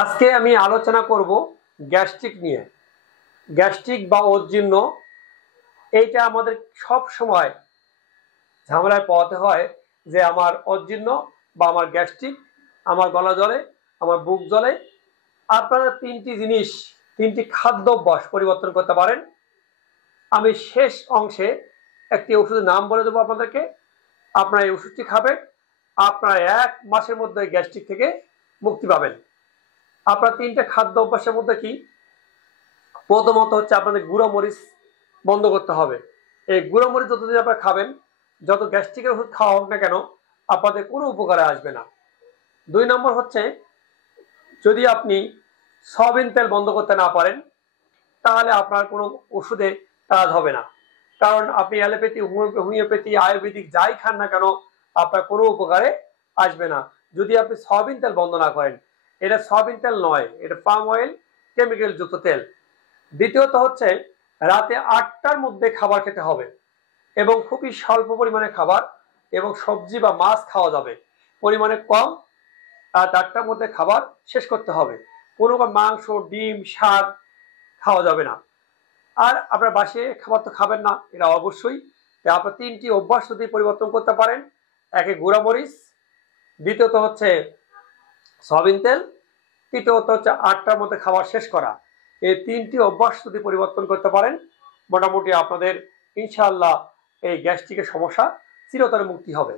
আজকে আমি আলোচনা করব গ্যাস্ট্রিক নিয়ে। গ্যাস্ট্রিক বা অজীর্ণ এইটা আমাদের সব সময় ঝামেলায় পোহাতে হয় যে আমার অজীর্ণ বা আমার গ্যাস্ট্রিক, আমার গলা জ্বলে, আমার বুক জ্বলে। আপনারা তিনটি খাদ্য অভ্যাস পরিবর্তন করতে পারেন। আমি শেষ অংশে একটি ওষুধের নাম বলে দেবো আপনাদেরকে। আপনারা এই ওষুধটি খাবেন, আপনারা 1 মাসের মধ্যে গ্যাস্ট্রিক থেকে মুক্তি পাবেন। আপনার তিনটে খাদ্য অভ্যাসের মধ্যে কি? প্রথমত হচ্ছে আপনাদের গুঁড়ো মরিচ বন্ধ করতে হবে। এই গুঁড়ো মরিচ যতদিন আপনারা খাবেন, যত গ্যাস্ট্রিকের ওষুধ খাওয়া হোক না কেন, আপনাদের কোনো উপকারে আসবে না। 2 নম্বর হচ্ছে, যদি আপনি সয়াবিন তেল বন্ধ করতে না পারেন, তাহলে আপনার কোনো ওষুধে কাজ হবে না। কারণ আপনি অ্যালোপ্যাথি, হোমিওপ্যাথি, আয়ুর্বেদিক যাই খান না কেন, আপনার কোনো উপকারে আসবে না যদি আপনি সয়াবিন তেল বন্ধ না করেন। এটা সয়াবিন তেল নয়, এটা পাম অয়েল, কেমিক্যাল যুক্ত তেল। দ্বিতীয়ত হচ্ছে, রাতে 8টার মধ্যে খাবার খেতে হবে এবং খুবই স্বল্প পরিমাণে খাবার এবং সবজি বা মাছ খাওয়া যাবে, পরিমাণে কম। রাত 8টার মধ্যে খাবার শেষ করতে হবে। কোনো মাংস, ডিম, শাক খাওয়া যাবে না। আর আপনার বাসে খাবার তো খাবেন না, এটা অবশ্যই। আপনার 3টি অভ্যাস যদি পরিবর্তন করতে পারেন, একে গুঁড়া মরিচ, দ্বিতীয়ত হচ্ছে সয়াবিন তেল, তৃতীয়ত হচ্ছে 8টার মধ্যে খাবার শেষ করা। এই 3টি অভ্যাস যদি পরিবর্তন করতে পারেন, মোটামুটি আপনাদের ইনশাআল্লাহ এই গ্যাস্ট্রিকের সমস্যা চিরতরে মুক্তি হবে।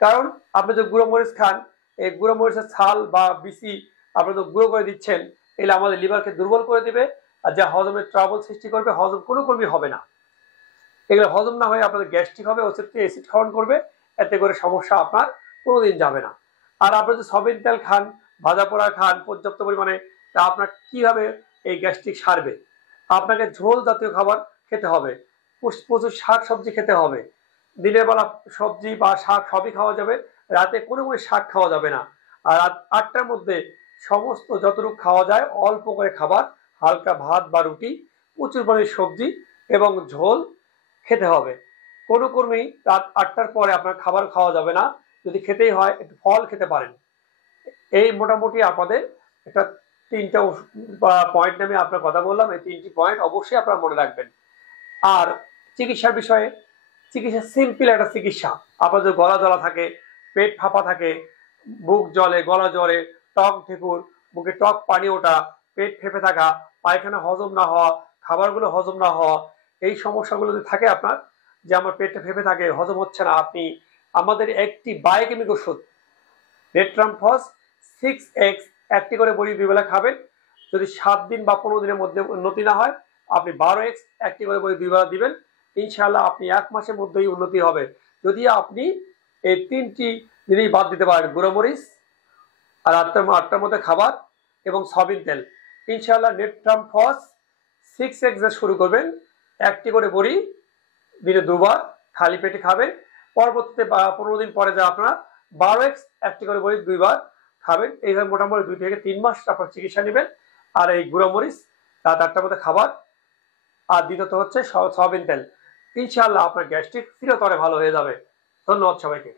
কারণ আপনি যে গুঁড়ো মরিচ খান, এই গুঁড়ো মরিচের ছাল বা বিচি আপনি তো গুঁড়ো করে দিচ্ছেন, এগুলো আমাদের লিভারকে দুর্বল করে দিবে, আর যা হজমের ট্রাবল সৃষ্টি করবে, হজম কোনো কর্মী হবে না। এগুলো হজম না হয়ে আপনাদের গ্যাস্ট্রিক হবে, অতিরিক্ত অ্যাসিড খাওয়ান করবে, এতে করে সমস্যা আপনার কোনোদিন যাবে না। আর আপনি যদি সয়াবিন তেল খান, ভাজা পোড়া খান পর্যাপ্ত পরিমাণে, তা আপনার কিভাবে এই গ্যাস্ট্রিক সারবে? আপনাকে ঝোল জাতীয় খাবার খেতে হবে, প্রচুর শাক সবজি খেতে হবে। দিনের বেলা সবজি বা শাক সবই খাওয়া যাবে, রাতে কোনো শাক খাওয়া যাবে না। আর রাত 8টার মধ্যে সমস্ত যতটুকু খাওয়া যায় অল্প করে খাবার, হালকা ভাত বা রুটি, প্রচুর পরিমাণে সবজি এবং ঝোল খেতে হবে। কোনো কর্মী রাত 8টার পরে আপনার খাবার খাওয়া যাবে না। যদি খেতেই হয়, একটু ফল খেতে পারেন। এই মোটামুটি আপনাদের একটা 3টা পয়েন্ট আমি আপনার কথা বললাম। এই 3টি পয়েন্ট অবশ্যই আপনারা মনে রাখবেন। আর চিকিৎসার বিষয়ে, চিকিৎসা সিম্পল একটা চিকিৎসা। আপনার যদি গলা জ্বলা থাকে, পেট ফাঁপা থাকে, বুক জ্বলে, গলা জ্বলে, টক ঢেকুর, বুকে টক পানি ওঠা, পেট ফেঁপে থাকা, পায়খানা হজম না হওয়া, খাবারগুলো হজম না হওয়া, এই সমস্যাগুলো যদি থাকে আপনার, যে আমার পেটটা ফেঁপে থাকে, হজম হচ্ছে না, আপনি আমাদের একটি বায়োকেমিক ওষুধ নেট্রামফস 6x একটি করে বড়ি 2 বেলা খাবেন। যদি 7 দিন বা 15 দিনের মধ্যে উন্নতি না হয়, আপনি 12x একটি করে বড়ি 2 বেলা দিবেন। ইনশাআল্লাহ আপনি 1 মাসের মধ্যেই উন্নতি হবে। যদি আপনি এই 3টি জিনিস বাদ দিতে পারেন, গুঁড়ো মরিচ আর 8টার মধ্যে খাবার এবং সয়াবিন তেল, ইনশাআল্লাহ নেট্রামফস 6x শুরু করবেন। একটি করে বড়ি দিনে 2 বার খালি পেটে খাবেন। পরবর্তীতে 15 দিন পরে যা আপনারা 12x একটি করে বড়ি 2 বার খাবেন। এইভাবে মোটামুটি 2 থেকে 3 মাস আপনার চিকিৎসা নেবেন। আর এই গুঁড়ো মরিচ রাত 8টার মধ্যে খাবার, আর দ্বিতীয়ত হচ্ছে সয়াবিন তেল, ইনশাআল্লাহ আপনার গ্যাস্ট্রিক চিরতরে ভালো হয়ে যাবে। ধন্যবাদ সবাইকে।